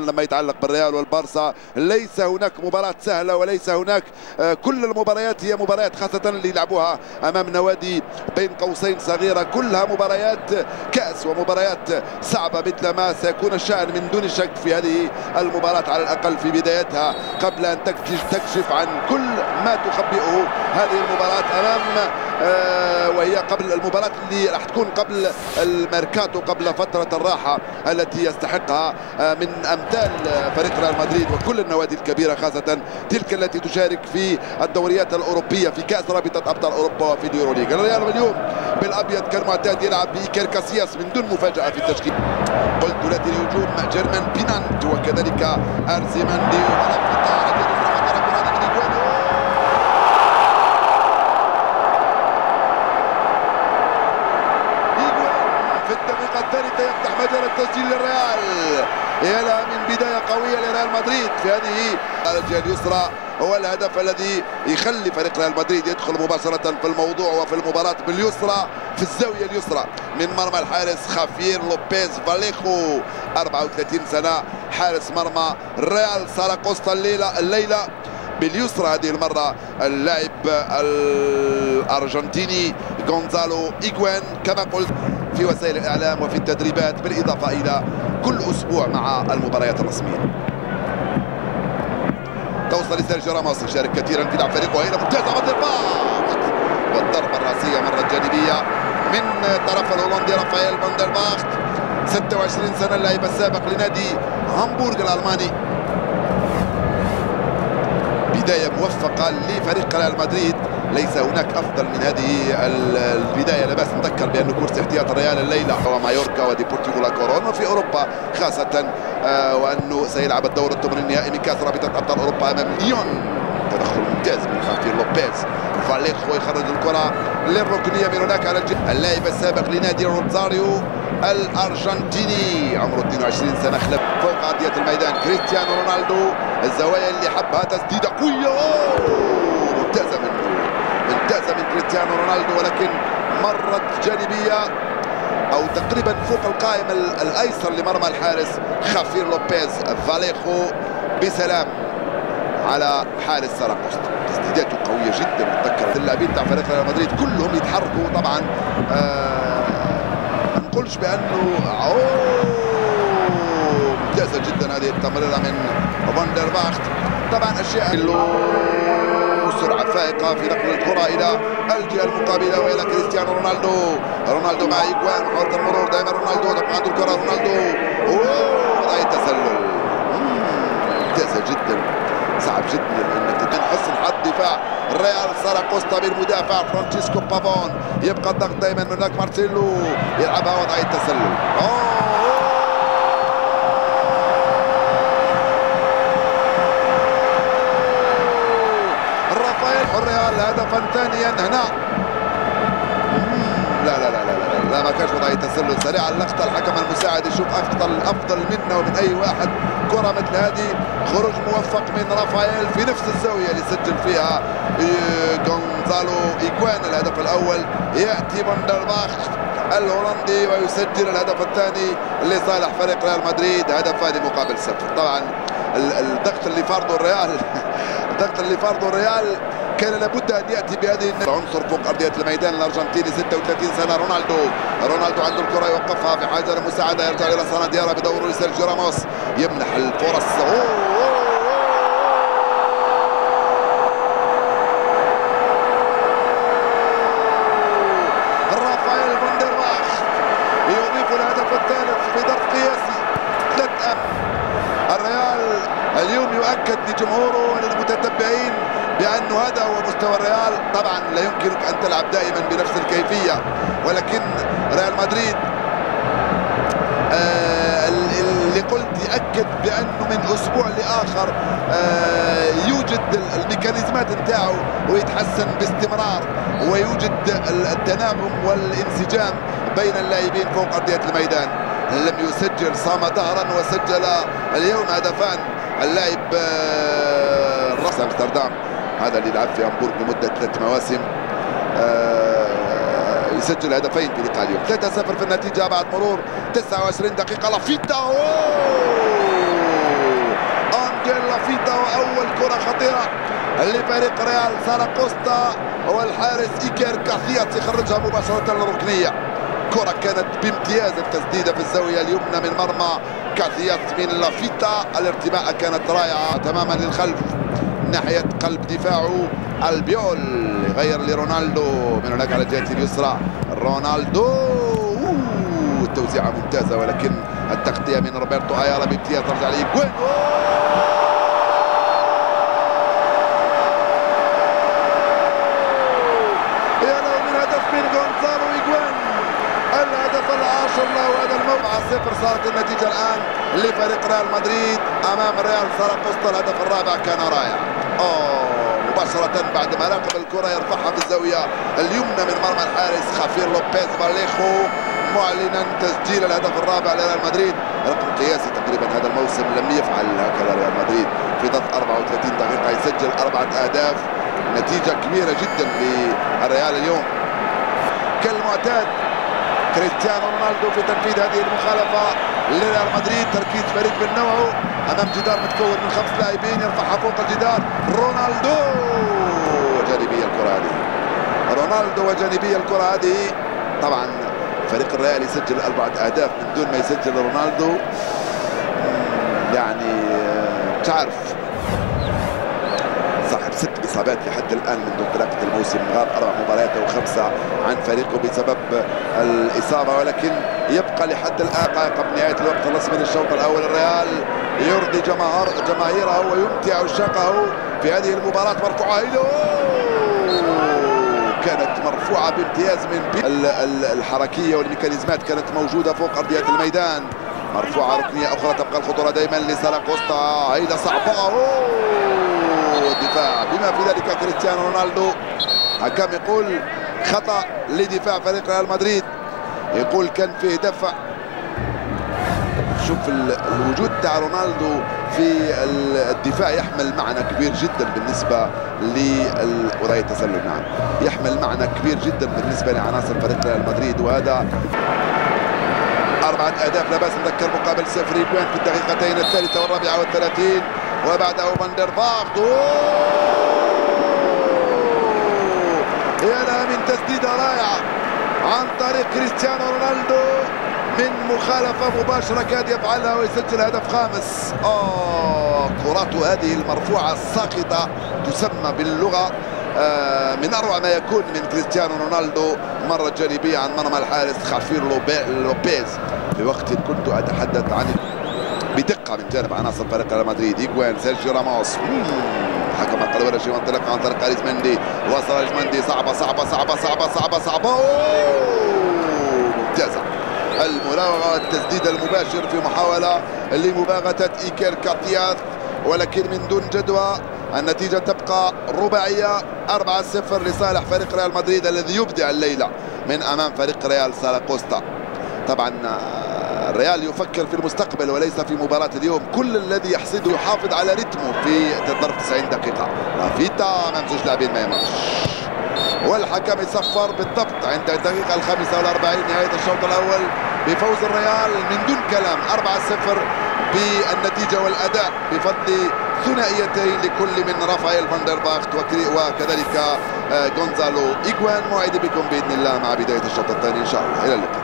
لما يتعلق بالريال والبارسا ليس هناك مباراة سهلة، وليس هناك كل المباريات هي مباريات، خاصة اللي يلعبوها أمام نوادي بين قوسين صغيرة، كلها مباريات كأس ومباريات صعبة، مثل ما سيكون الشأن من دون شك في هذه المباراة على الأقل في بدايتها، قبل أن تكشف عن كل ما تخبئه هذه المباراة أمام وهي قبل المباراة اللي راح تكون قبل الميركاتو، قبل فترة الراحة التي يستحقها من أمثال فريق ريال مدريد وكل النوادي الكبيرة، خاصة تلك التي تشارك في الدوريات الأوروبية في كأس رابطة أبطال أوروبا وفي اليوروليغا. الريال اليوم بالأبيض كالمعتاد يلعب بإيكر كاسياس من دون مفاجأة في التشكيل. قلت ثلاثي الهجوم جيرمان بينانت وكذلك أرزيماندي في الدقيقة الثالثة يفتح مجال التسجيل للريال. يلا من بداية قوية لريال مدريد في هذه الجهة اليسرى، هو الهدف الذي يخلي فريق ريال مدريد يدخل مباشرة في الموضوع وفي المباراة باليسرى في الزاوية اليسرى من مرمى الحارس خافير لوبيز فاليخو، 34 سنة، حارس مرمى ريال ساراغوسا الليلة باليسرى. هذه المرة اللاعب الأرجنتيني غونزالو إيغوين كما قلت في وسائل الإعلام وفي التدريبات، بالإضافة إلى كل أسبوع مع المباريات الرسمية. توصل لسيرجيو راموس، يشارك كثيرا في لعب فريقه، هنا ممتازة والضربة الرأسية مرة جانبية من طرف الهولندي رافائيل فان دير باخت، 26 سنة، اللاعب السابق لنادي هامبورغ الألماني. بداية موفقة لفريق ريال مدريد، ليس هناك افضل من هذه البدايه. لا باس نذكر بان كرسي احتياط الريال الليله هو مايوركا وديبورتيفو لا كورونا في اوروبا خاصه، وانه سيلعب الدور الثمن النهائي من كاس رابطه ابطال اوروبا امام ليون. تدخل ممتاز من خافير لوبيز، فاليخو يخرج الكره للركنيه من هناك على الجهه. اللاعب السابق لنادي روزاريو الارجنتيني عمره 22 سنه، خلف فوق ارضيه الميدان كريستيانو رونالدو، الزوايا اللي حبها، تسديده قويه ممتازه من كريستيانو رونالدو، ولكن مرت جانبيه او تقريبا فوق القائم الايسر لمرمى الحارس خافير لوبيز فاليخو، بسلام على حارس ساراغوسا. تسديداته قويه جدا، نتذكر اللاعبين تاع فريق ريال مدريد كلهم يتحركوا طبعا. ما نقولش بانه ممتازه جدا هذه التمريره من فان دير باخت، طبعا اشياء سرعة فائقة في نقل الكرة إلى الجهة المقابلة وإلى كريستيانو رونالدو مع إيغوان، محاولة المرور دائما رونالدو، طبعا عنده الكرة رونالدو، رأي تسلل ممتازة جدا. صعب جدا أنك حسن حظ دفاع الريال ساراغوسا بالمدافع فرانشيسكو بافون، يبقى الضغط دائما من هناك، مارسيلو يلعبها وضعية تسلل. الريال هدفا ثانيا هنا. لا ما كانش وضعية تسلل سريع. اللقطة الحكم المساعد يشوف افضل منا ومن اي واحد كرة مثل هذه، خروج موفق من رافائيل في نفس الزاوية اللي سجل فيها غونزالو إيغوين الهدف الاول. ياتي فان دير باخت الهولندي ويسجل الهدف الثاني لصالح فريق ريال مدريد، هدفان مقابل صفر. طبعا الضغط اللي فرضه الريال كان لابد ان ياتي بهذه العنصر فوق ارضيه الميدان. الارجنتيني 36 سنه رونالدو عنده الكره، يوقفها بحاجه لمساعده، يرجع الى صانع ديارة بدوره لسيرجيو راموس، يمنح الفرص. رافائيل فان دير باخت يضيف الهدف الثالث في ضغط قياسي. الريال اليوم يؤكد لجمهوره وللمتتبعين بأنه هذا هو مستوى الريال. طبعا لا يمكنك أن تلعب دائما بنفس الكيفية، ولكن ريال مدريد اللي قلت يأكد بأنه من أسبوع لآخر يوجد الميكانيزمات نتاعو ويتحسن باستمرار، ويوجد التناغم والانسجام بين اللاعبين فوق أرضية الميدان. لم يسجل، صام ظهرا وسجل اليوم هدفان. اللاعب راس امستردام هذا اللي لعب في هامبورغ لمده 3 مواسم يسجل هدفين في لقاء اليوم. 3-0 في النتيجه بعد مرور 29 دقيقه. لافيتا كرة خطيرة لفريق ريال ساراغوسا، والحارس إيكير كاسياس يخرجها مباشرة للركنية. كرة كانت بامتياز، التسديدة في الزاوية اليمنى من مرمى كاسياس من لافيتا. الارتباء كانت رائعة تماما للخلف ناحية قلب دفاعه. البيول يغير لرونالدو من هناك على الجهة اليسرى. رونالدو التوزيعة ممتازة، ولكن التغطية من روبرتو ايالا بامتياز. ترجع لإيغوين، يا له من هدف من غونزالو إيغوين، الهدف العاشر له هذا الموقع. 0 صارت النتيجة الآن لفريق ريال مدريد أمام ريال ساراغوسا. الهدف الرابع كان رائع. مباشرة بعد ما راقب الكرة يرفعها في الزاوية اليمنى من مرمى الحارس خافير لوبيز فاليخو، معلنا تسجيل الهدف الرابع لريال مدريد. رقم قياسي تقريبا هذا الموسم، لم يفعل هكذا ريال مدريد في ظرف 34 دقيقة يسجل 4 أهداف. نتيجة كبيرة جدا للريال اليوم. كالمعتاد كريستيانو رونالدو في تنفيذ هذه المخالفة لريال مدريد، تركيز فريد من نوعه امام جدار متكون من 5 لاعبين، يرفعها فوق الجدار. رونالدو جانبية الكرة هذه، رونالدو وجانبية الكرة هذه. طبعا فريق الريال يسجل 4 أهداف من دون ما يسجل رونالدو، يعني مش عارف. صاحب 6 إصابات لحد الآن منذ انطلاقة الموسم، غاب 4 مباريات و5 عن فريقه بسبب الإصابة، ولكن يبقى لحد الآن قبل نهاية الوقت الرسمي للشوط الأول. الريال يرضي جماهيره ويمتع عشاقه في هذه المباراة. مرفوعة كانت مرفوعة بامتياز من الحركية والميكانيزمات كانت موجودة فوق أرضية الميدان. مرفوعة ركنية أخرى، تبقى الخطورة دائما لساراغوسا. هيدا صعبة، دفاع بما في ذلك كريستيانو رونالدو. حكم يقول خطأ لدفاع فريق ريال مدريد، يقول كان فيه دفع. شوف الوجود تاع رونالدو في الدفاع يحمل معنى كبير جدا بالنسبة وضعية التسلل. نعم، يحمل معنى كبير جدا بالنسبة لعناصر فريق ريال مدريد. وهذا 4 أهداف لا بأس نذكر مقابل 0 بوينت في الدقيقتين الثالثة والرابعة والثلاثين. وبعده فاندر فارت، يا لها من تسديدة رائعة عن طريق كريستيانو رونالدو من مخالفة مباشرة كاد يفعلها ويسجل هدف خامس. كرته هذه المرفوعة الساقطة تسمى باللغة من أروع ما يكون من كريستيانو رونالدو، مرة جانبية عن مرمى الحارس خافير لوبيز. في وقت كنت أتحدث عن بدقة من جانب عناصر فريق ريال مدريد. إيغوين، سيرجيو راموس، حكم القلب الرشيد وانطلق عن طريق أريزمندي. وصل أريزمندي، صعبة صعبة صعبة صعبة صعبة صعبة، ممتازة المراوغة والتسديد المباشر في محاولة لمباغتة إيكير كاسياس، ولكن من دون جدوى. النتيجة تبقى رباعية 4-0 لصالح فريق ريال مدريد الذي يبدع الليلة من أمام فريق ريال ساراغوسا. طبعا الريال يفكر في المستقبل وليس في مباراة اليوم. كل الذي يحصده يحافظ على رتمه في ظرف 90 دقيقة. لافيتا أمام 2 لاعبين ما يمرش، والحكم يصفر بالضبط عند الدقيقة 45 نهاية الشوط الأول بفوز الريال من دون كلام 4-0 بالنتيجة والأداء بفضل ثنائيتين لكل من رافائيل فاندر فارت وكذلك غونزالو إيغوين. موعد بكم بإذن الله مع بداية الشوط الثاني إن شاء الله. إلى اللقاء.